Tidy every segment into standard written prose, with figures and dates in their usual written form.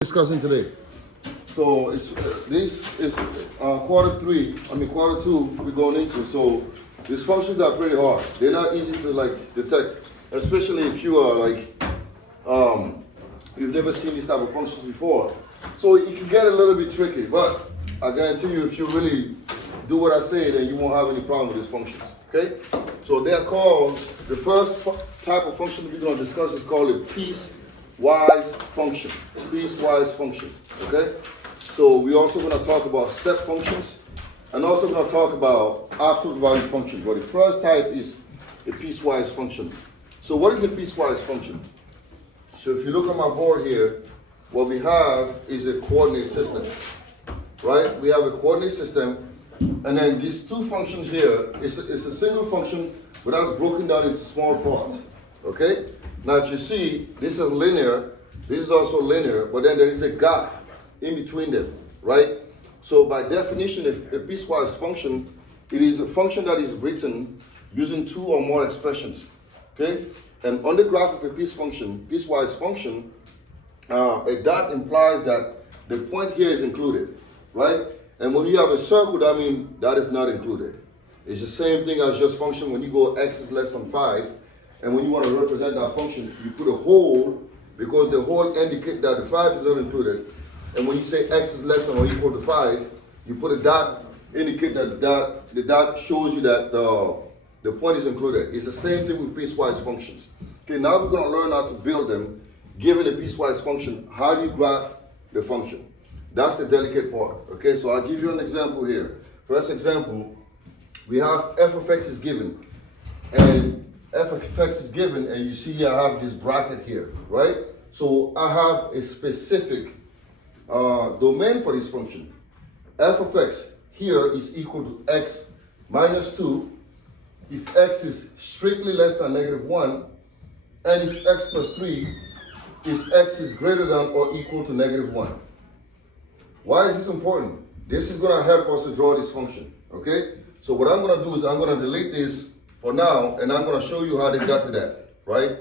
Discussing today. So it's this is quarter two we're going into. So these functions are pretty hard. They're not easy to detect, especially if you are you've never seen these type of functions before. So it can get a little bit tricky, but I guarantee you, if you really do what I say, then you won't have any problem with these functions. Okay? So they are called, the first type of function we're going to discuss is called a piecewise function. Piecewise function. Okay? So we're also going to talk about step functions and also going to talk about absolute value functions. But the first type is a piecewise function. So what is a piecewise function? So if you look at my board here, what we have is a coordinate system. Right? We have a coordinate system, and then these two functions here, it's a single function, but that's broken down into small parts. Okay? Now if you see, this is linear, this is also linear, but then there is a gap in between them, right? So by definition, a piecewise function, it is a function that is written using two or more expressions, okay? And on the graph of a piecewise function, a dot implies that the point here is included, right? And when you have a circle, that means that is not included. It's the same thing as just function when you go x is less than 5, and when you want to represent that function, you put a hole, because the hole indicates that the 5 is not included. And when you say x is less than or equal to 5, you put a dot, indicate that the dot shows you that the point is included. It's the same thing with piecewise functions. Okay, now we're going to learn how to build them. Given a piecewise function, how do you graph the function? That's the delicate part. Okay, so I'll give you an example here. First example, we have f of x is given. And f of x is given, and you see here I have this bracket here, right? So I have a specific domain for this function. F of x here is equal to x minus 2 if x is strictly less than -1, and it's x plus 3 if x is greater than or equal to -1. Why is this important? This is going to help us to draw this function, okay? So what I'm going to do is I'm going to delete this for now, and I'm going to show you how they got to that, right?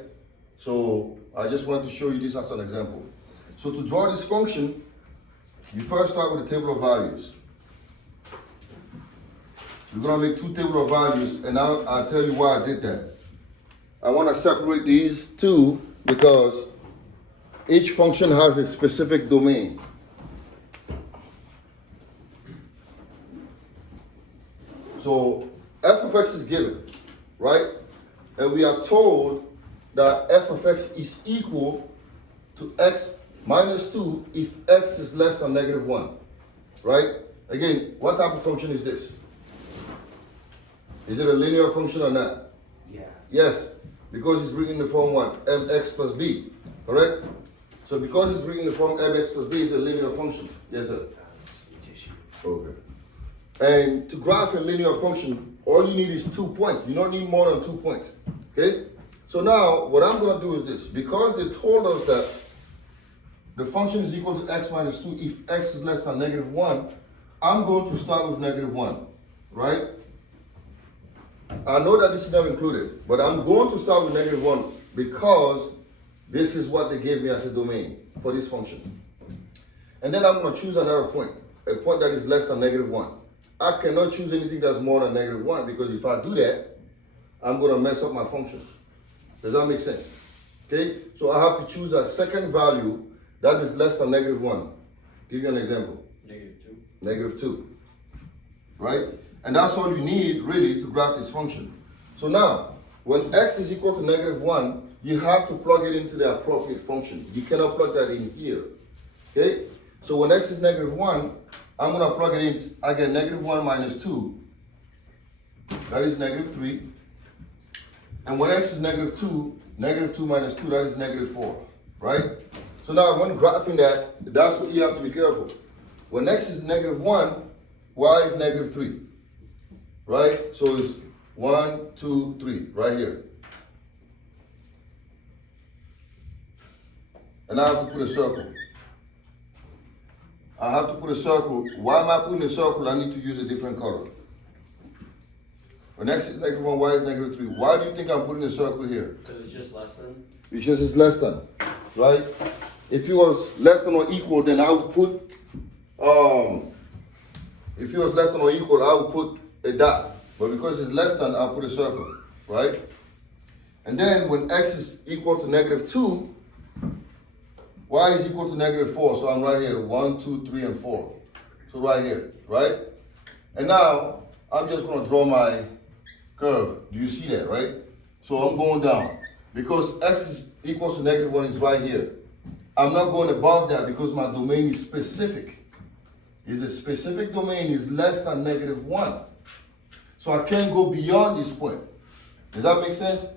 So I just want to show you this as an example. So to draw this function, you first start with a table of values. We're going to make two tables of values, and I'll tell you why I did that. I want to separate these two because each function has a specific domain. So f of x is given, right? And we are told that f of x is equal to x minus 2 if x is less than -1, right? Again, what type of function is this? Is it a linear function or not? Yeah. Yes, because it's written in the form what? mx plus b, correct? So because it's written in the form mx plus b, it's a linear function. Yes, sir? Okay. And to graph a linear function, all you need is 2 points. You don't need more than 2 points, okay? So now, what I'm going to do is this. Because they told us that the function is equal to x minus 2 if x is less than -1, I'm going to start with -1, right? I know that this is not included, but I'm going to start with -1 because this is what they gave me as a domain for this function. And then I'm going to choose another point, a point that is less than -1. I cannot choose anything that's more than -1 because if I do that, I'm going to mess up my function. Does that make sense? Okay, so I have to choose a second value that is less than -1. Give you an example. -2. -2, right? And that's all you need really to graph this function. So now, when x is equal to -1, you have to plug it into the appropriate function. You cannot plug that in here, okay? So when x is -1, I'm going to plug it in. I get -1 minus 2. That is -3. And when x is -2, -2 minus 2, that is -4, right? So now when graphing that, that's what you have to be careful. When x is -1, y is -3, right? So it's 1, 2, 3, right here. And I have to put a circle. I have to put a circle. Why am I putting a circle? I need to use a different color. When x is -1, y is -3. Why do you think I'm putting a circle here? Because it's just less than? Because it's less than, right? if it was less than or equal, then I would put, if it was less than or equal, I would put a dot. But because it's less than, I'll put a circle, right? And then when x is equal to -2, y is equal to -4. So I'm right here, 1, 2, 3, and 4. So right here, right? And now I'm just gonna draw my curve. Do you see that, right? So I'm going down. Because x is equal to -1 is right here. I'm not going above that because my domain is specific. It's a specific domain is less than -1. So I can't go beyond this point. Does that make sense?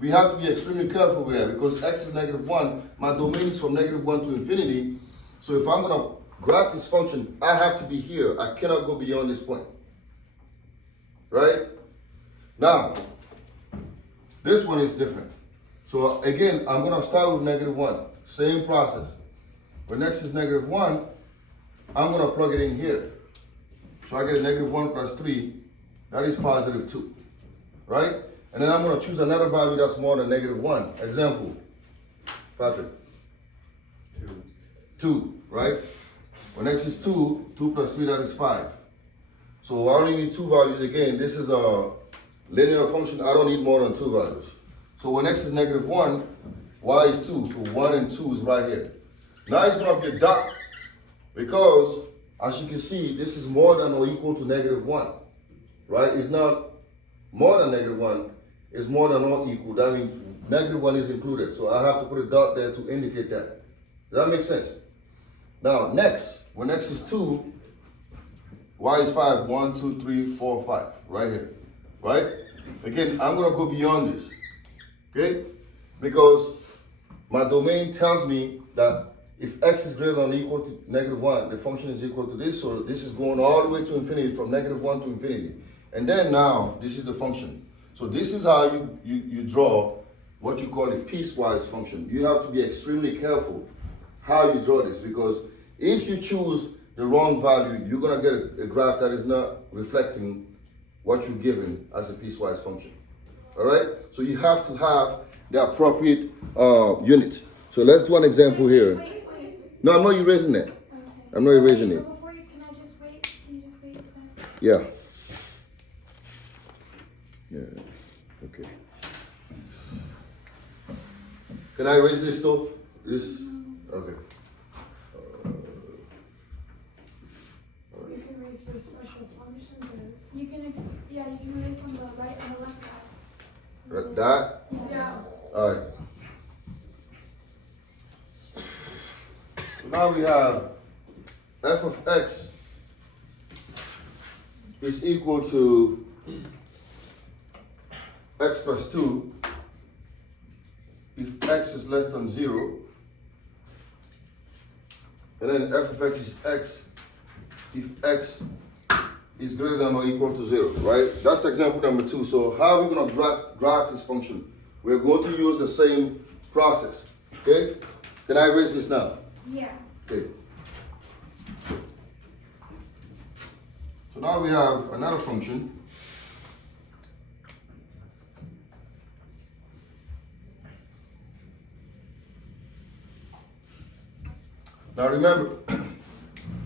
We have to be extremely careful with that because x is -1. My domain is from -1 to infinity. So if I'm gonna graph this function, I have to be here. I cannot go beyond this point. Right? Now, this one is different. So again, I'm gonna start with -1. Same process. When x is -1, I'm gonna plug it in here. So I get a -1 plus 3, that is +2, right? And then I'm gonna choose another value that's more than -1. Example, Patrick. 2, right? When x is 2, 2 plus 3, that is 5. So I only need 2 values again. This is a linear function. I don't need more than 2 values. So when x is -1, y is 2. So 1 and 2 is right here. Now it's gonna be a dot because, as you can see, this is more than or equal to -1, right? It's not more than -1. It's more than or equal. That means -1 is included. So I have to put a dot there to indicate that. Does that make sense? Now, next, when x is 2, y is 5. 1, 2, 3, 4, 5. Right here. Right? Again, I'm going to go beyond this. Okay? Because my domain tells me that if x is greater than or equal to -1, the function is equal to this. So this is going all the way to infinity, from -1 to infinity. And then now, this is the function. So this is how you draw what you call a piecewise function. You have to be extremely careful how you draw this because if you choose the wrong value, you're going to get a graph that is not reflecting what you're given as a piecewise function. All right? So you have to have the appropriate unit. So let's do an example here. Wait. No, I'm not erasing that. Okay. I'm not erasing it. Before you, can I just wait? Can you just wait a second? Yeah. Yeah. Okay. Can I erase this though? This? Okay. You can raise for special functions. You can, yeah, you can raise on the right and the left side. That? Yeah. All right. So now we have f of x is equal to x plus 2 if x is less than 0. And then f of x is x if x is greater than or equal to 0, right? That's example number 2. So how are we going to graph this function? We're going to use the same process, okay? Can I erase this now? Yeah. Okay. So now we have another function. Now remember,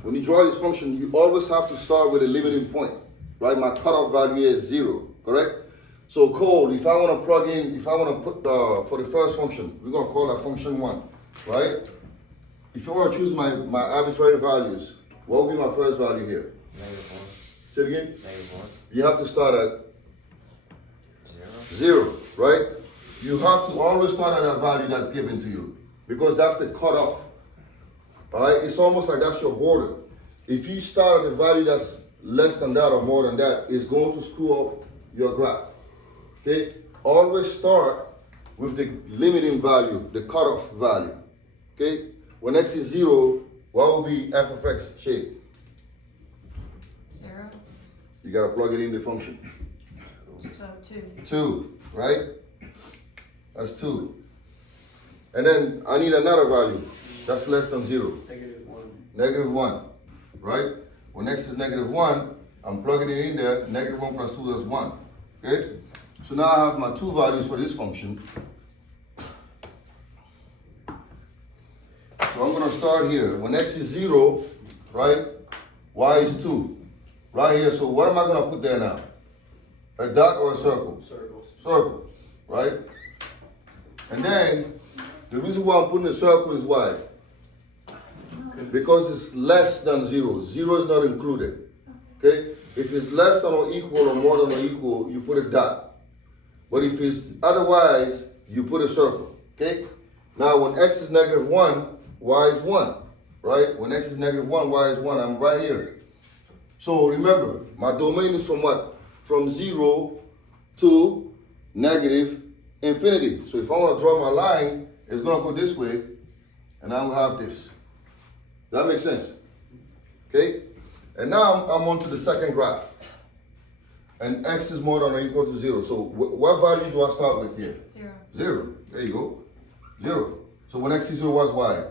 when you draw this function, you always have to start with a limiting point, right? My cutoff value is 0, correct? So code, if I want to plug in, if I want to put for the first function, we're going to call that function 1, right? If I want to choose my arbitrary values, what will be my first value here? -1. Say it again? -1. You have to start at 0, right? You have to always start at a value that's given to you because that's the cutoff. All right, it's almost like that's your border. If you start at a value that's less than that or more than that, it's going to screw up your graph. Okay, always start with the limiting value, the cutoff value. Okay, when x is 0, what will be f of x shape? 0. You gotta plug it in the function. So 2. 2, right? That's 2. And then I need another value that's less than 0. -1. -1, right? When x is -1, I'm plugging it in there. -1 plus 2 is 1. Okay? So now I have my 2 values for this function. So I'm gonna start here. When x is 0, right? Y is 2. Right here, so what am I gonna put there now? A dot or a circle? Circle, right? And then, the reason why I'm putting a circle is why? Because it's less than 0. 0 is not included. Okay? If it's less than or equal or more than or equal, you put a dot. But if it's otherwise, you put a circle. Okay? Now, when x is negative 1, y is 1. Right? When x is negative 1, y is 1. I'm right here. So remember, my domain is from what? From 0 to negative infinity. So if I want to draw my line, it's going to go this way, and I will have this. Does that make sense? Okay? And now I'm on to the second graph. And x is more than or equal to 0. So what value do I start with here? 0. 0. There you go. 0. So when x is 0, what's y?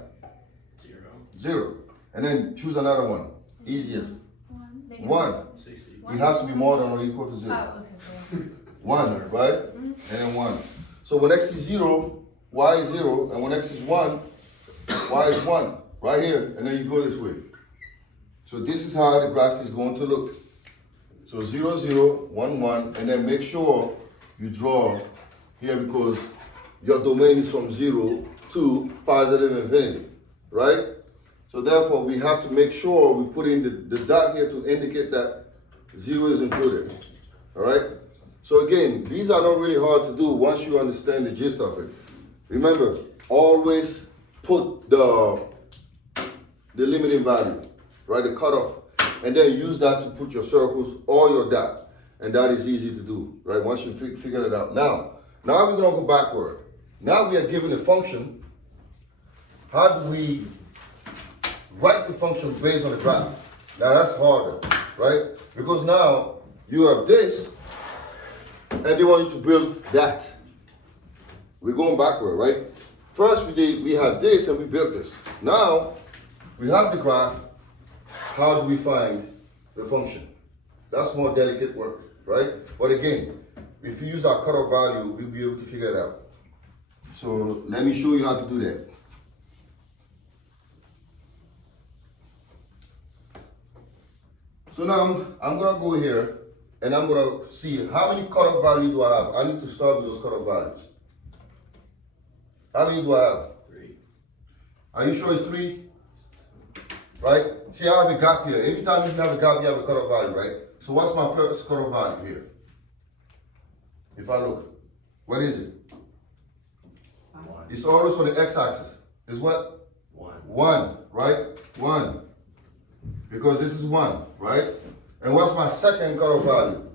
0. 0. And then choose another one. Easiest. 1. 1. 60. It has to be more than or equal to 0. Oh, okay, so 1, right? And then 1. So when x is 0, y is 0. And when x is 1, y is 1. Right here. And then you go this way. So this is how the graph is going to look. So 0, 0, 1, 1. And then make sure you draw here because your domain is from 0 to positive infinity. Right? So therefore, we have to make sure we put in the dot here to indicate that 0 is included. All right? So again, these are not really hard to do once you understand the gist of it. Remember, always put the limiting value, right? The cutoff. And then use that to put your circles or your dot. And that is easy to do, right? Once you figure it out. Now we're going to go backward. Now we are given a function. How do we write the function based on the graph? Now that's harder, right? Because now you have this, and they want you to build that. We're going backward, right? First we had this and we built this. Now we have the graph. How do we find the function? That's more delicate work, right? But again, if you use our cutoff value, we'll be able to figure it out. So let me show you how to do that. So now I'm gonna go here and I'm gonna see how many cutoff values do I have. I need to start with those cutoff values. How many do I have? 3. Are you sure it's 3? Right? See, I have a gap here. Every time you have a gap, you have a cutoff value, right? So what's my first cutoff value here? If I look, what is it? 1. It's always on the x-axis. It's what? 1. 1, right? 1. Because this is 1, right? And what's my second cutoff value?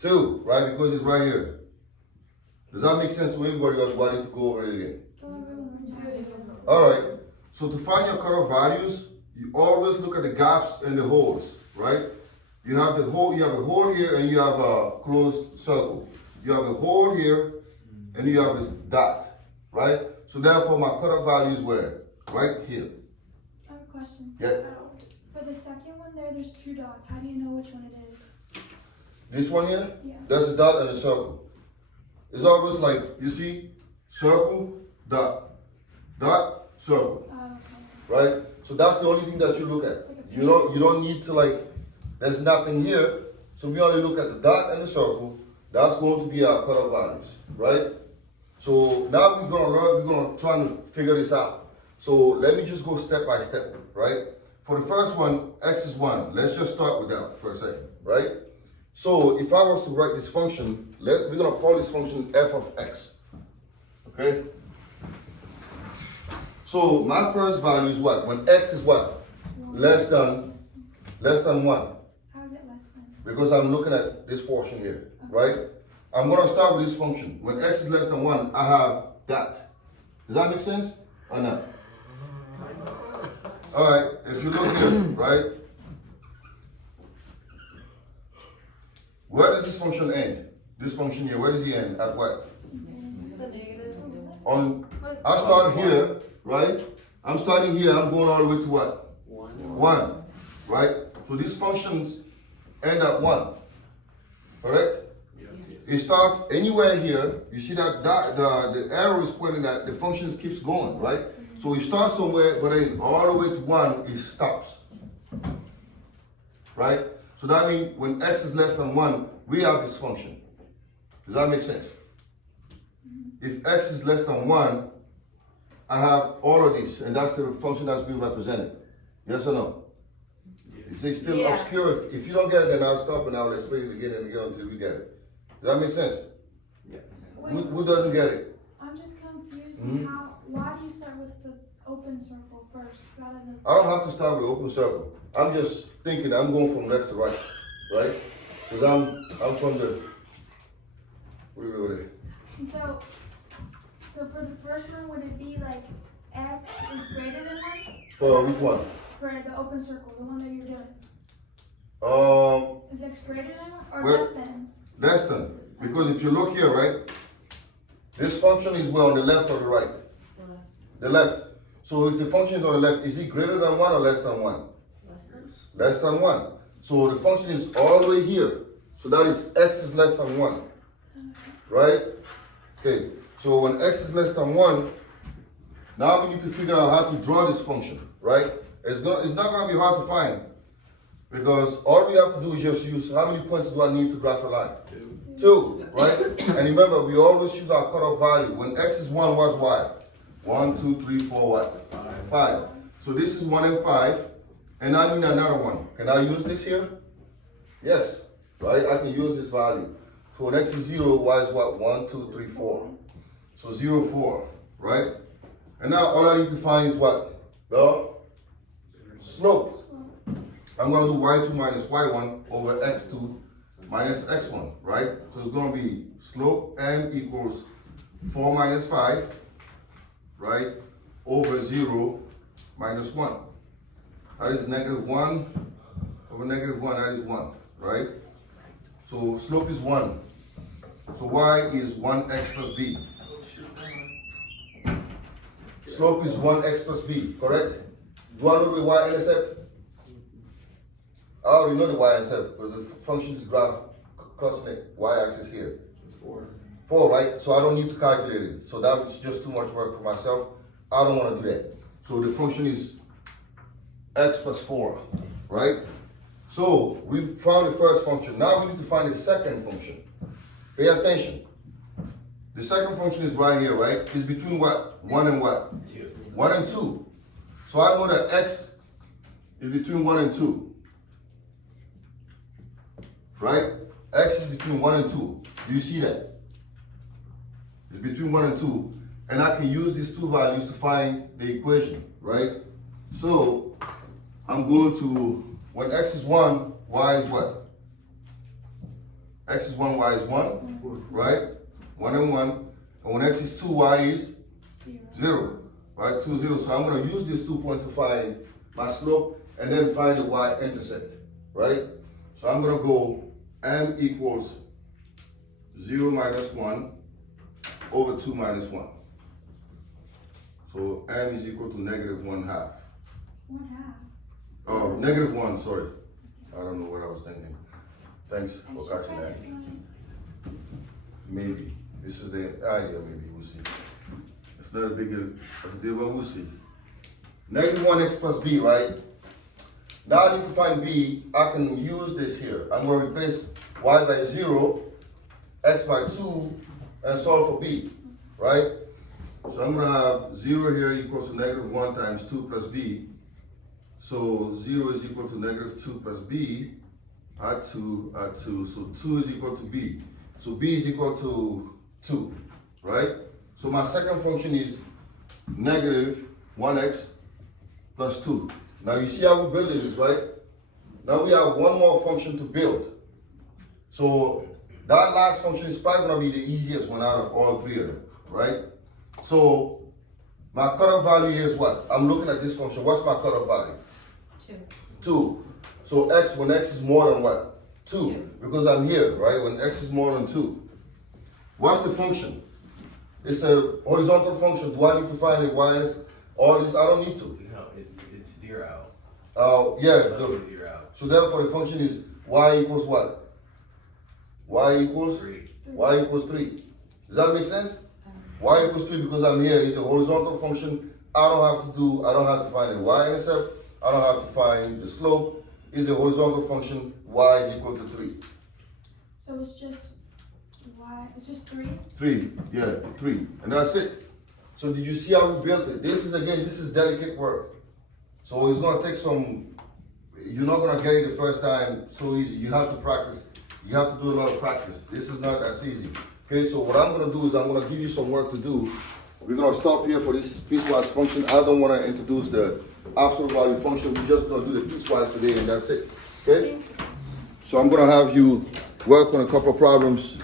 2. 2, right? Because it's right here. Does that make sense to anybody else? Why need to go over it again? All right. So to find your cutoff values, you always look at the gaps and the holes, right? You have the hole. You have a hole here, and you have a closed circle. You have a hole here, and you have a dot, right? So therefore, my cutoff value is where? Right here. I have a question. Yeah. For the second one there's 2 dots. How do you know which one it is? This one here, Yeah. that's a dot and a circle. It's always like, you see, circle, dot, dot, circle, Okay. right? So that's the only thing that you look at. It's like a You don't need to like, there's nothing here, so we only look at the dot and the circle. That's going to be our cutoff values, right? So now we're gonna try to figure this out. So let me just go step by step, right? For the first one, x is 1. Let's just start with that for a second, right? So if I was to write this function, we're gonna call this function f of x, okay? So my first value is what? When x is what? Less than 1. How is it less than? Because I'm looking at this portion here, right? I'm gonna start with this function. When x is less than 1, I have that. Does that make sense or not? All right, if you look here, right? Where does this function end? This function here, where does it end? At what? the negative. I start here, right? I'm starting here, I'm going all the way to what? 1, right? So these functions end at 1, correct? It starts anywhere here. You see that the arrow is pointing that the functions keeps going, right? So it starts somewhere, but then all the way to 1, it stops. Right? So that means when x is less than 1, we have this function. Does that make sense? If x is less than 1, I have all of this, and that's the function that's being represented. Yes or no? If it's still Yeah. obscure, if you don't get it, then I'll stop and I'll explain it again and again until we get it. Does that make sense? Yeah. Who doesn't get it? I'm just confused Mhm. on why do you start with the open circle first rather than? I don't have to start with open circle. I'm just thinking I'm going from left to right, right? Because I'm from the, what do we go there? And so for the first one, would it be like x is greater than 1? For which one? For the open circle, the one that you're doing. Is x greater than 1 or Well- less than? Less than. Because if you look here, right? This function is well on the left or the right? The left. So if the function is on the left, is it greater than 1 or less than 1? Less than 1. So the function is all the way here. So that is x is less than 1. Right? Okay. So when x is less than 1, now we need to figure out how to draw this function. Right? It's not going to be hard to find. Because all we have to do is just use, how many points do I need to graph a line? 2, right? And remember, we always use our cutoff value. When x is 1, what's y? 1, 2, 3, 4, what? 5. So this is 1 and 5. And I need another one. Can I use this here? Yes, right? I can use this value. So when x is 0, y is what? 1, 2, 3, 4. So 0, 4, right? And now all I need to find is what? The slope. I'm going to do y2 minus y1 over x2 minus x1, right? So it's going to be slope m equals 4 minus 5, right? Over 0 minus 1. That is negative 1 over negative 1, that is 1, right? So slope is 1. So y is 1x plus b. Slope is 1x plus b, correct? Do I know the y-intercept? I already know the y-intercept because the function is graph crossing the y-axis here. 4, right? So I don't need to calculate it. So that's just too much work for myself. I don't want to do that. So the function is x plus 4, right? So we've found the first function. Now we need to find the second function. Pay attention. The second function is right here, right? It's between what? 1 and what? 1 and 2. So I know that x is between 1 and 2. Right? X is between 1 and 2. Do you see that? It's between 1 and 2. And I can use these two values to find the equation, right? So I'm going to, when x is 1, y is what? X is 1, y is 1, right? 1 and 1. And when x is 2, y is 0, right? 2, 0. So I'm going to use this 2 point to find my slope and then find the y-intercept, right? So I'm going to go m equals 0 minus 1 over 2 minus 1. So m is equal to negative 1/2. 1/2. Oh, negative 1, sorry. I don't know what I was thinking. Thanks And for she catching that. kept Maybe. This is the idea, maybe. We'll see. It's not a big of a deal, but we'll see. Negative 1x plus b, right? Now I need to find b. I can use this here. I'm going to replace y by 0, x by 2, and solve for b, right? So I'm going to have 0 here equals to negative 1 times 2 plus b. So 0 is equal to negative 2 plus b. Add 2, add 2. So 2 is equal to b. So b is equal to 2, right? So my second function is negative 1x plus 2. Now you see how we're building this, right? Now we have one more function to build. So that last function is probably going to be the easiest one out of all three of them, right? So my cutoff value here is what? I'm looking at this function. What's my cutoff value? 2. So x, when x is more than what? 2. Because I'm here, right? When x is more than 2. What's the function? It's a horizontal function. Do I need to find it? Why is all this? I don't need to. No, it's 0. Yeah. That's The, 0. so therefore the function is y equals what? Y equals 3. y equals 3. Does that make sense? Y equals 3 because I'm here. It's a horizontal function I don't have to find the y-intercept, I don't have to find the slope. It's a horizontal function, y is equal to 3. So it's just y, it's just 3? 3, yeah, 3, and that's it. So did you see how we built it? This is delicate work. So it's gonna take some, you're not gonna get it the first time so easy. You have to practice. You have to do a lot of practice. This is not that easy. Okay, so what I'm gonna do is I'm gonna give you some work to do. We're gonna stop here for this piecewise function. I don't wanna introduce the absolute value function. We're just gonna do the piecewise today and that's it. Okay? So I'm gonna have you work on a couple of problems